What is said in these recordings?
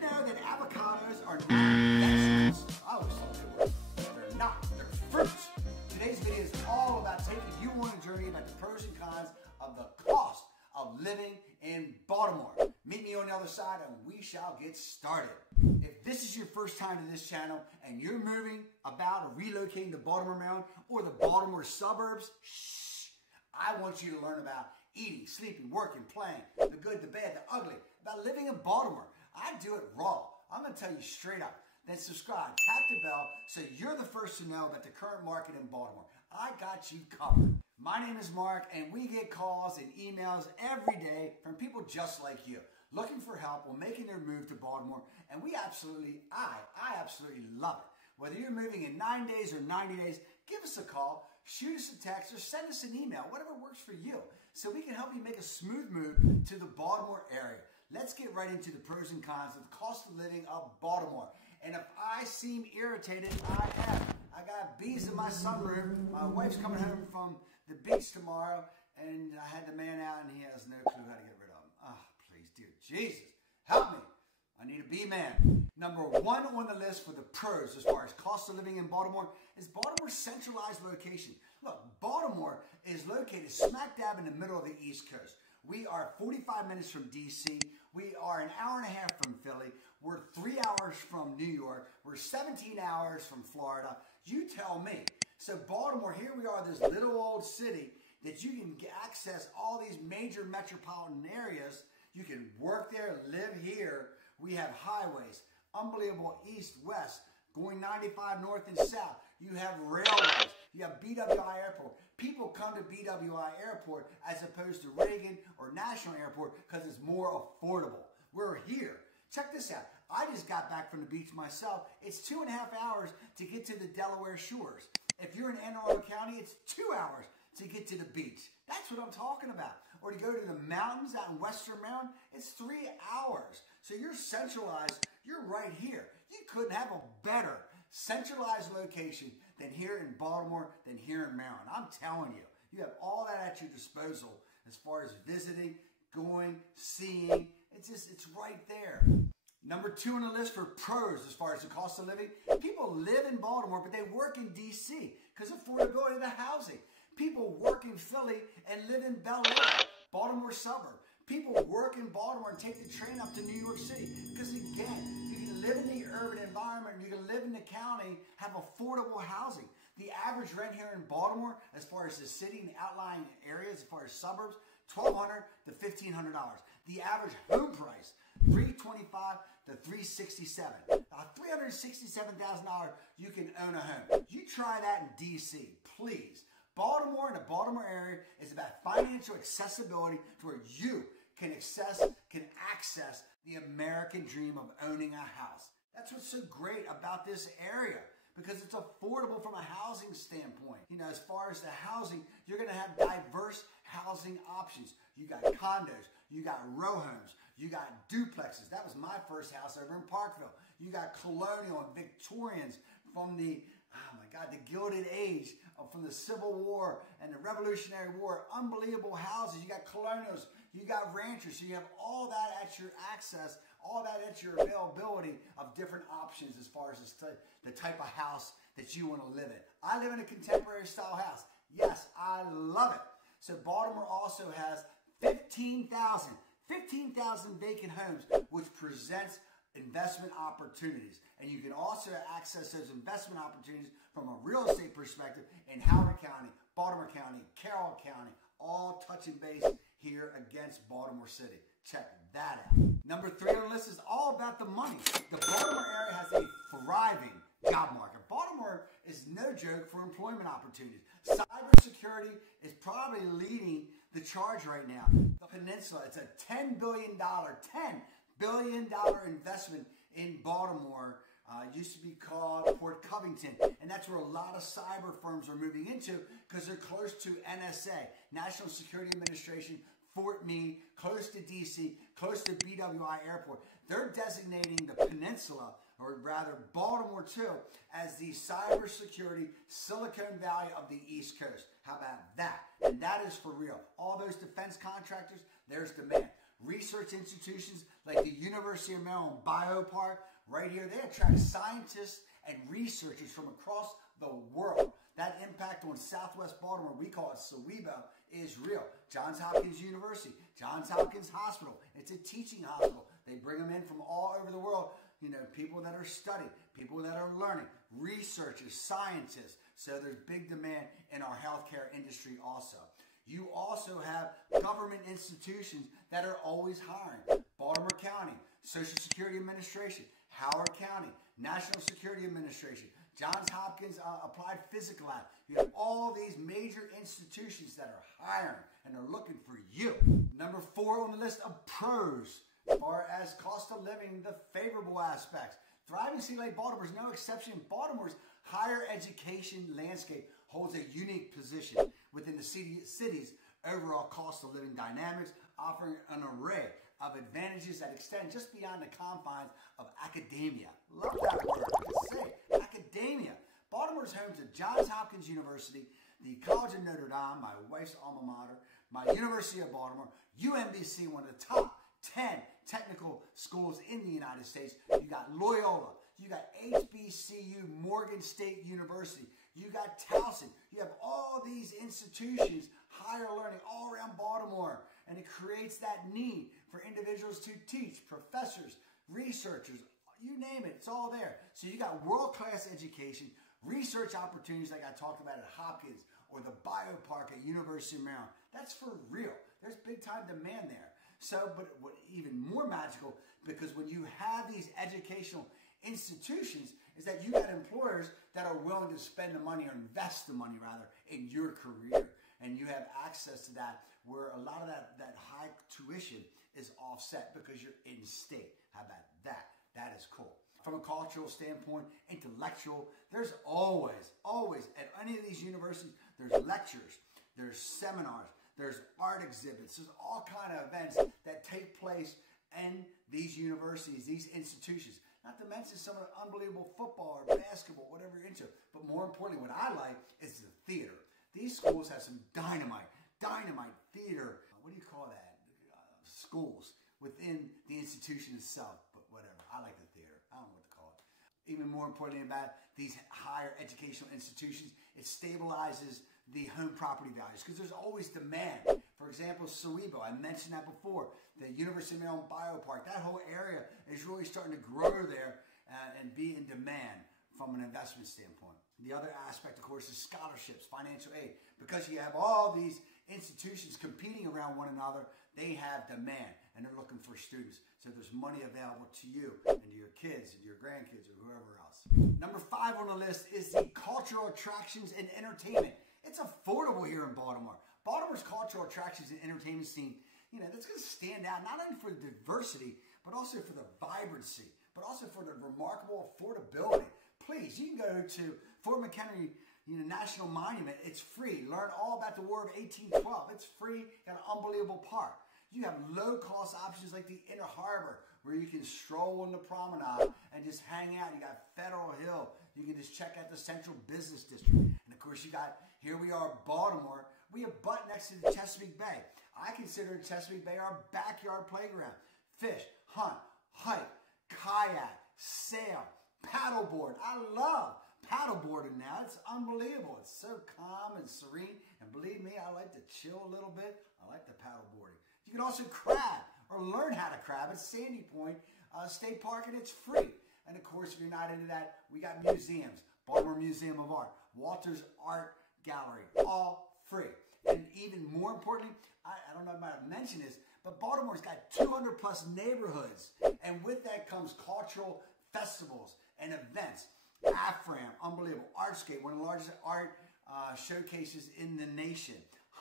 you know that avocados are not vegetables? I always thought they were. They're not. They're fruits. Today's video is all about taking you on a journey about the pros and cons of the cost of living in Baltimore. Meet me on the other side and we shall get started. If this is your first time to this channel and you're moving about or relocating to Baltimore, Maryland or the Baltimore suburbs, I want you to learn about eating, sleeping, working, playing, the good, the bad, the ugly, about living in Baltimore. I do it raw. I'm going to tell you straight up. Then subscribe, tap the bell so you're the first to know about the current market in Baltimore. I got you covered. My name is Mark and we get calls and emails every day from people just like you looking for help or making their move to Baltimore, and I absolutely love it. Whether you're moving in 9 days or 90 days, give us a call, shoot us a text, or send us an email, whatever works for you, so we can help you make a smooth move to the Baltimore area. Let's get right into the pros and cons of the cost of living of Baltimore. And if I seem irritated, I am. I got bees in my sunroom. My wife's coming home from the beach tomorrow, and I had the man out, and he has no clue how to get rid of them. Oh, please, dear Jesus, help me. I need a bee man. Number one on the list for the pros as far as cost of living in Baltimore is Baltimore's centralized location. Look, Baltimore is located smack dab in the middle of the East Coast. We are 45 minutes from DC. We are an hour and a half from Philly. We're 3 hours from New York. We're 17 hours from Florida. You tell me. So Baltimore, here we are, this little old city that you can access all these major metropolitan areas. You can work there, live here. We have highways, unbelievable east, west, going 95 north and south. You have railways. You have BWI Airport. People come to BWI Airport as opposed to Reagan or National Airport because it's more affordable. We're here. Check this out. I just got back from the beach myself. It's 2.5 hours to get to the Delaware shores. If you're in Anne Arundel County, it's 2 hours to get to the beach. That's what I'm talking about. Or to go to the mountains out in Western Maryland, it's 3 hours. So you're centralized. You're right here. You couldn't have a better centralized location than here in Baltimore, than here in Maryland. I'm telling you. You have all that at your disposal as far as visiting, going, seeing. It's right there. Number two on the list for pros as far as the cost of living. People live in Baltimore, but they work in DC because of affordability of the housing. People work in Philly and live in Bel Air, Baltimore suburb. People work in Baltimore and take the train up to New York City because, again, you can live in the urban environment, you can live in the county, have affordable housing. The average rent here in Baltimore, as far as the city and outlying areas, as far as suburbs, $1,200 to $1,500. The average home price, $325,000 to $367,000. $367,000, you can own a home. You try that in DC, please. Baltimore and the Baltimore area is about financial accessibility to where you can access the American dream of owning a house. That's what's so great about this area, because it's affordable from a housing standpoint. You know, as far as the housing, you're going to have diverse housing options. You got condos, you got row homes, you got duplexes. That was my first house over in Parkville. You got colonial and Victorians from the, oh my God, the Gilded Age, from the Civil War and the Revolutionary War. Unbelievable houses. You got colonials, you got ranchers. So you have all that at your access, all that at your availability of different options as far as the type of house that you want to live in. I live in a contemporary style house. Yes, I love it. So Baltimore also has 15,000 vacant homes, which presents investment opportunities. And you can also access those investment opportunities from a real estate perspective in Howard County, Baltimore County, Carroll County, all touching base here against Baltimore City. Check that out. Number three on the list is all about the money. The Baltimore area has a thriving job market. Baltimore is no joke for employment opportunities. Cybersecurity is probably leading the charge right now. The Peninsula, it's a $10 billion investment in Baltimore. Used to be called Port Covington, and that's where a lot of cyber firms are moving into because they're close to NSA, National Security Administration, Fort Meade, close to DC, close to BWI Airport. They're designating the Peninsula, or rather Baltimore too, as the cybersecurity Silicon Valley of the East Coast. How about that? And that is for real. All those defense contractors, there's demand. Research institutions like the University of Maryland Biopark, right here, they attract scientists and researchers from across the world. That impact on Southwest Baltimore, we call it SWEBO, is real. Johns Hopkins University, Johns Hopkins Hospital, it's a teaching hospital. They bring them in from all over the world, people that are studying, people that are learning, researchers, scientists. So there's big demand in our healthcare industry also. You also have government institutions that are always hiring. Baltimore County, Social Security Administration, Howard County, National Security Administration, Johns Hopkins Applied Physical Lab. You have all these major institutions that are hiring and are looking for you. Number 4 on the list of pros, as far as cost of living, the favorable aspects. Thriving city like Baltimore is no exception. Baltimore's higher education landscape holds a unique position within the city's overall cost of living dynamics, offering an array of advantages that extend just beyond the confines of academia. Love that word. Just say it. Academia. Baltimore is home to Johns Hopkins University, the College of Notre Dame, my wife's alma mater, my University of Baltimore, UMBC, one of the top 10 technical schools in the United States. You got Loyola, you got HBCU, Morgan State University, you got Towson. You have all these institutions, higher learning all around Baltimore, and it creates that need for individuals to teach, professors, researchers, you name it, it's all there. So you got world-class education, research opportunities like I talked about at Hopkins or the Biopark at University of Maryland. That's for real. There's big-time demand there. So, but what even more magical, because when you have these educational institutions, is that you got employers that are willing to spend the money or invest the money rather in your career. And you have access to that where a lot of that high tuition is offset because you're in state. How about that? That is cool. From a cultural standpoint, intellectual, there's always at any of these universities, there's lectures, there's seminars, there's art exhibits, there's all kind of events that take place in these universities, these institutions. Not to mention some of the unbelievable football or basketball, whatever you're into. But more importantly, what I like is the theater. These schools have some dynamite theater, what do you call that? Schools within the institution itself, but whatever. I like the theater. I don't know what to call it. Even more importantly about these higher educational institutions, it stabilizes the home property values because there's always demand. For example, SWEBO, I mentioned that before. The University of Maryland Biopark, that whole area is really starting to grow there and be in demand from an investment standpoint. The other aspect, of course, is scholarships, financial aid. Because you have all these institutions competing around one another, they have demand and they're looking for students. So there's money available to you and to your kids and your grandkids or whoever else. Number 5 on the list is the cultural attractions and entertainment. It's affordable here in Baltimore. Baltimore's cultural attractions and entertainment scene, that's going to stand out not only for the diversity, but also for the vibrancy, but also for the remarkable affordability. Please, you can go to Fort McHenry National Monument. It's free. Learn all about the War of 1812. It's free. Got an unbelievable park. You have low-cost options like the Inner Harbor, where you can stroll on the promenade and just hang out. You got Federal Hill. You can just check out the Central Business District. And, of course, you got, here we are, Baltimore. We have butt next to the Chesapeake Bay. I consider Chesapeake Bay our backyard playground. Fish, hunt, hike, kayak, sail, paddleboard. I love paddleboarding now. It's unbelievable. It's so calm and serene. And believe me, I like to chill a little bit. I like the paddleboarding. You can also crab or learn how to crab at Sandy Point State Park, and it's free. And of course, if you're not into that, we got museums. Baltimore Museum of Art, Walter's Art Gallery, all free. And even more importantly, I don't know if I might have mentioned this, but Baltimore's got 200 plus neighborhoods. And with that comes cultural festivals and events. AFRAM, unbelievable. Artscape, one of the largest art showcases in the nation.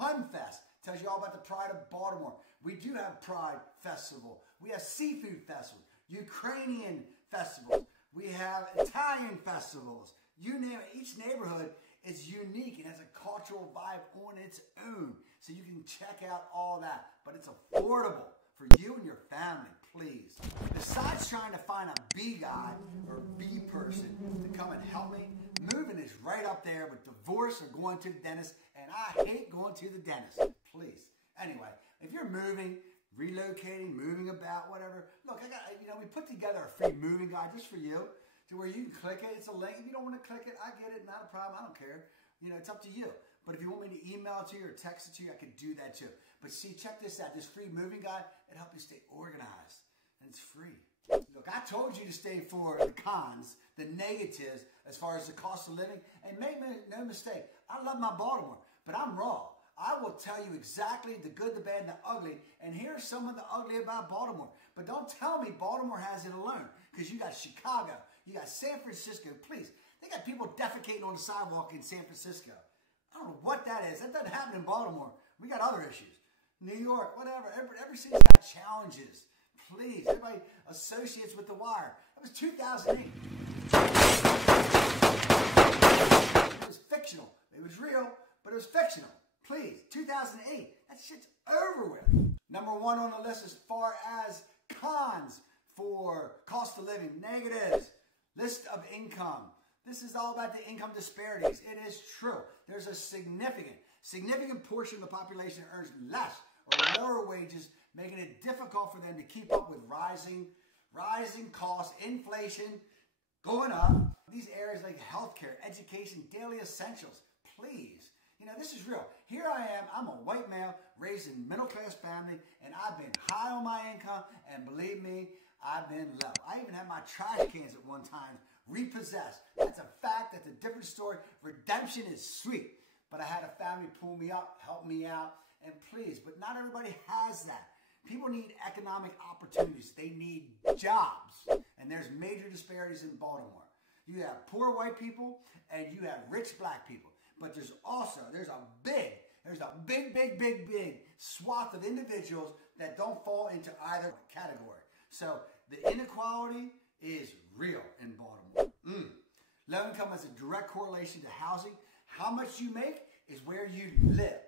Hunfest tells you all about the pride of Baltimore. We do have Pride Festival. We have Seafood Festival, Ukrainian festivals. We have Italian festivals. You name it. Each neighborhood is unique and has a cultural vibe on its own. So you can check out all that. But it's affordable for you and your family, please. Besides trying to find a B guy or B person to come and help me, moving is right up there with divorce or going to the dentist. And I hate going to the dentist. Please. Anyway, if you're moving, relocating, moving about, whatever. Look, we put together a free moving guide just for you to where you can click it. It's a link. If you don't want to click it, I get it. Not a problem. I don't care. It's up to you. But if you want me to email it to you or text it to you, I can do that too. But see, check this out. This free moving guide, it helps you stay organized. And it's free. Look, I told you to stay for the cons, the negatives, as far as the cost of living. And make no mistake, I love my Baltimore, but I'm raw. I will tell you exactly the good, the bad, and the ugly. And here's some of the ugly about Baltimore. But don't tell me Baltimore has it alone. Because you got Chicago, you got San Francisco. Please, they got people defecating on the sidewalk in San Francisco. I don't know what that is. That doesn't happen in Baltimore. We got other issues. New York, whatever. Every city's got challenges. Please, everybody associates with The Wire. That was 2008. It was fictional. It was real, but it was fictional. Please, 2008. That shit's over with. Number one on the list as far as cons for cost of living, negatives, list of income. This is all about the income disparities. It is true. There's a significant portion of the population that earns less or lower wages, making it difficult for them to keep up with rising costs, inflation, going up. These areas like healthcare, education, daily essentials. Please. This is real. Here I am. I'm a white male raised in a middle-class family, and I've been high on my income, and believe me, I've been low. I even had my trash cans at one time repossessed. That's a fact. That's a different story. Redemption is sweet. But I had a family pull me up, help me out, and please, but not everybody has that. People need economic opportunities. They need jobs. And there's major disparities in Baltimore. You have poor white people, and you have rich black people. But there's a big swath of individuals that don't fall into either category. So the inequality is real in Baltimore. Low income has a direct correlation to housing. How much you make is where you live.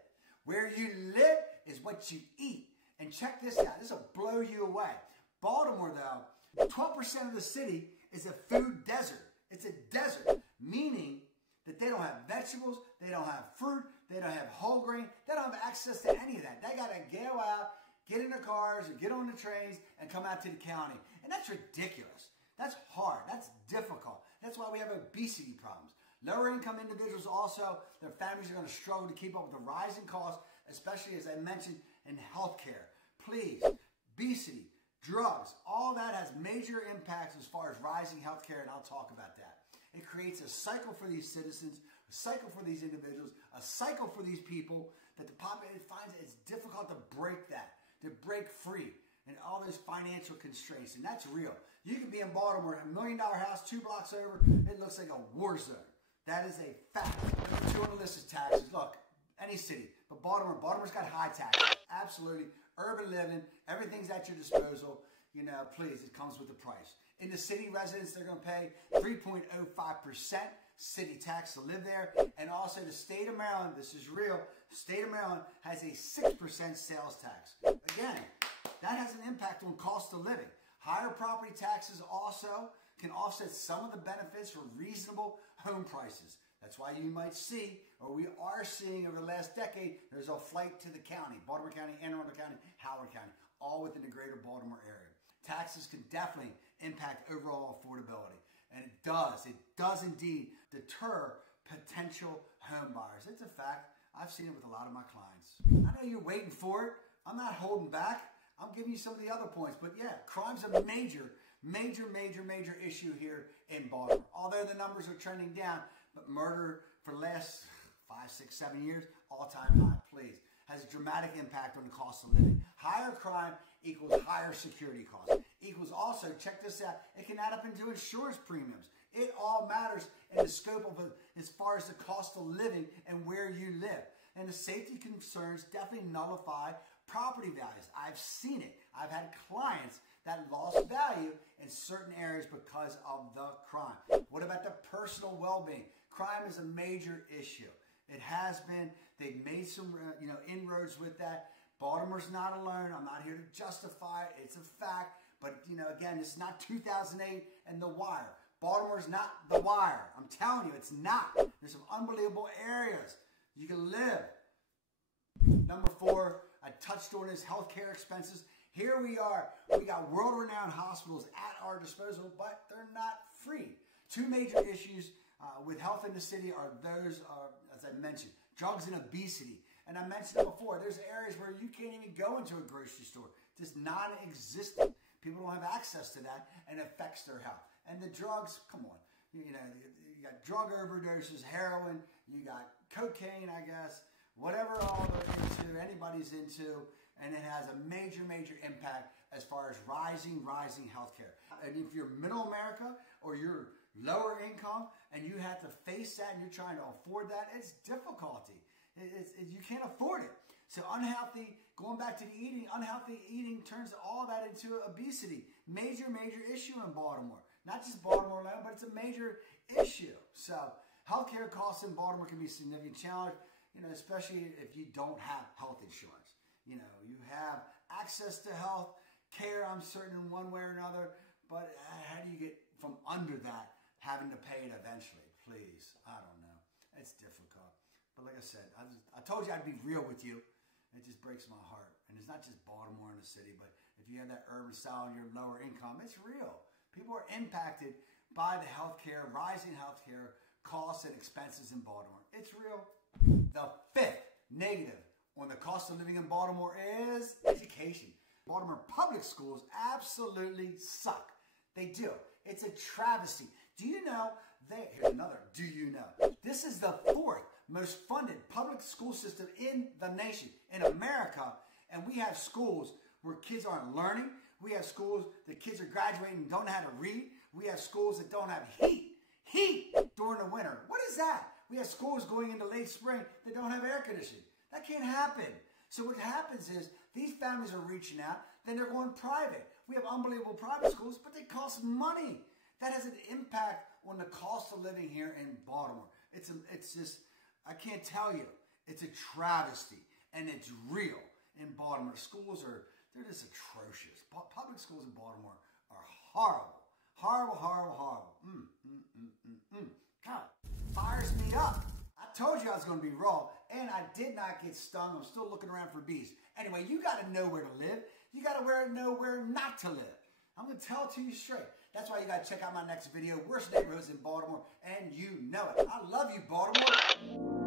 Where you live is what you eat. And check this out. This will blow you away. Baltimore, though, 12% of the city is a food desert. It's a desert, meaning that they don't have vegetables, they don't have fruit, they don't have whole grain, they don't have access to any of that. They got to go out, get in their cars, or get on the trains, and come out to the county. And that's ridiculous. That's hard. That's difficult. That's why we have obesity problems. Lower income individuals also, their families are going to struggle to keep up with the rising costs, especially as I mentioned in healthcare. Please, obesity, drugs, all that has major impacts as far as rising healthcare, and I'll talk about that. It creates a cycle for these citizens, a cycle for these individuals, a cycle for these people that the population finds it's difficult to break that, to break free, and all those financial constraints, and that's real. You can be in Baltimore, $1 million house, 2 blocks over, it looks like a war zone. That is a fact. Number 2 on the list is taxes. Look, any city, but Baltimore's got high taxes. Absolutely. Urban living, everything's at your disposal. Please, it comes with a price. In the city, residents, they're going to pay 3.05% city tax to live there. And also the state of Maryland, this is real, the state of Maryland has a 6% sales tax. Again, that has an impact on cost of living. Higher property taxes also can offset some of the benefits for reasonable home prices. That's why you might see, or we are seeing over the last decade, there's a flight to the county, Baltimore County, Anne Arundel County, Howard County, all within the greater Baltimore area. Taxes can definitely impact overall affordability. And it does indeed deter potential home buyers. It's a fact. I've seen it with a lot of my clients. I know you're waiting for it. I'm not holding back. I'm giving you some of the other points. But yeah, crime's a major issue here in Baltimore. Although the numbers are trending down, but murder for the last 5, 6, 7 years, all-time high, please. Has a dramatic impact on the cost of living. Higher crime equals higher security costs. Equals also, check this out, it can add up into insurance premiums. It all matters in the scope of as far as the cost of living and where you live. And the safety concerns definitely nullify property values. I've seen it. I've had clients that lost value in certain areas because of the crime. What about the personal well-being? Crime is a major issue. It has been. They've made some inroads with that. Baltimore's not alone. I'm not here to justify it. It's a fact. But, again, this is not 2008 and The Wire. Baltimore's not The Wire. I'm telling you, it's not. There's some unbelievable areas you can live. Number 4, I touched on is healthcare expenses. Here we are. We got world-renowned hospitals at our disposal, but they're not free. Two major issues with health in the city are those, as I mentioned, drugs and obesity. And I mentioned it before, there's areas where you can't even go into a grocery store. Just non-existent. People don't have access to that, and it affects their health. And the drugs, come on. You know, you got drug overdoses, heroin, you got cocaine, I guess, whatever all they're into, anybody's into, and it has a major, major impact as far as rising healthcare. And if you're middle America or you're lower income and you have to face that and you're trying to afford that, it's difficulty. You can't afford it. So unhealthy, going back to the eating, unhealthy eating turns all that into obesity. Major, major issue in Baltimore. Not just Baltimore alone, but it's a major issue. So healthcare costs in Baltimore can be a significant challenge, you know, especially if you don't have health insurance. You know, you have access to health care, I'm certain, in one way or another, but how do you get from under that, having to pay it eventually? Please, I don't know. It's difficult. But like I said, I told you I'd be real with you. It just breaks my heart. And it's not just Baltimore in the city, but if you have that urban style and you're lower income, it's real. People are impacted by the healthcare, rising healthcare costs and expenses in Baltimore. It's real. The fifth negative on the cost of living in Baltimore is education. Baltimore public schools absolutely suck. They do. It's a travesty. Do you know, here's another, do you know? This is the fourth most funded public school system in the nation, in America, and we have schools where kids aren't learning. We have schools that kids are graduating and don't know how to read. We have schools that don't have heat during the winter. What is that? We have schools going into late spring that don't have air conditioning. That can't happen. So what happens is these families are reaching out, then they're going private. We have unbelievable private schools, but they cost money. That has an impact on the cost of living here in Baltimore. It's just, I can't tell you. It's a travesty, and it's real in Baltimore. Schools they're just atrocious. Public schools in Baltimore are horrible. Horrible, horrible, horrible. God, fires me up. I told you I was going to be raw, and I did not get stung. I'm still looking around for bees. Anyway, you got to know where to live. You got to know where not to live. I'm going to tell it to you straight. That's why you got to check out my next video, Worst Neighborhoods in Baltimore, and you know it. I love you, Baltimore.